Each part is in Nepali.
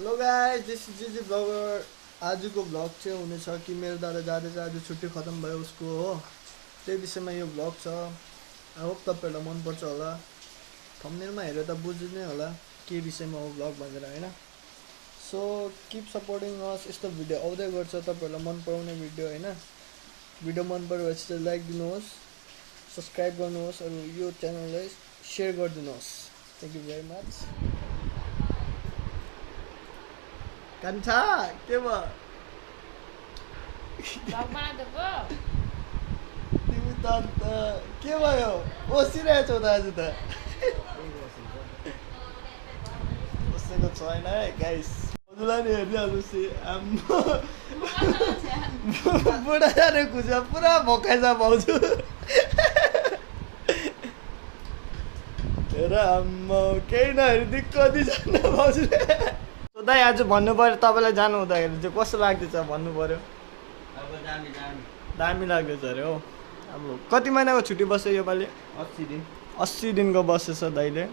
Hello guys this is Jiji blogger. आजको ब्लग चाहिँ हुनेछ कि मेरो दादा जाँदैछ, आज छुट्टी खत्म भयो उसको हो, त्यही विषयमा यो ब्लग छ। आई होप तपाईँहरूलाई मनपर्छ होला। थम्बनेलमा हेरेर त बुझ्नु नै होला के विषयमा हो ब्लग भनेर होइन। सो किप सपोर्टिङ अस, यस्तो भिडियो आउँदै गर्छ तपाईँहरूलाई मन पराउने भिडियो होइन। भिडियो मन परेपछि चाहिँ लाइक दिनुहोस्, सब्सक्राइब गर्नुहोस्, अरू यो च्यानललाई सेयर गरिदिनुहोस्। Thank you very much. कान्छा के भयो? तिमी त अन्त के भयो? बसिरहेछौ त आज त। बसेको छैन है गाइस, हजुरलाई नि हेरिहाल्नुहोस् आम्मा बुढा जाने खुसी पुरा भोकाइछ भाउजू। हेर आम्मा केही नहेरी दिक्क दिन्छ भाउजूले। सोधाइ आज भन्नु पर्यो तपाईँलाई, जानु हुँदाखेरि चाहिँ कस्तो लाग्दैछ भन्नु पर्यो। दामी लाग्दैछ अरे हौ। अब कति महिनाको छुट्टी बस्यो योपालि? 80 दिन। 80 दिनको बसेछ दाइले।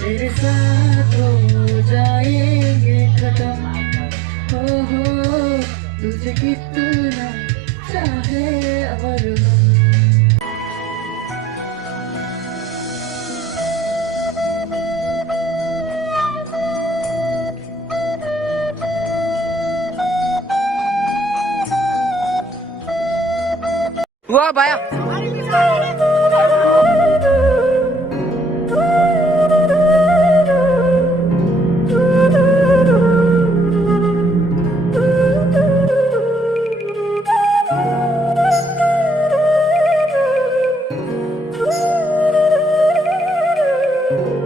तेरे साथ हो जाएंगे खत्म, हो तुझे कितना चाहे और हम. वाह भाया. Thank you.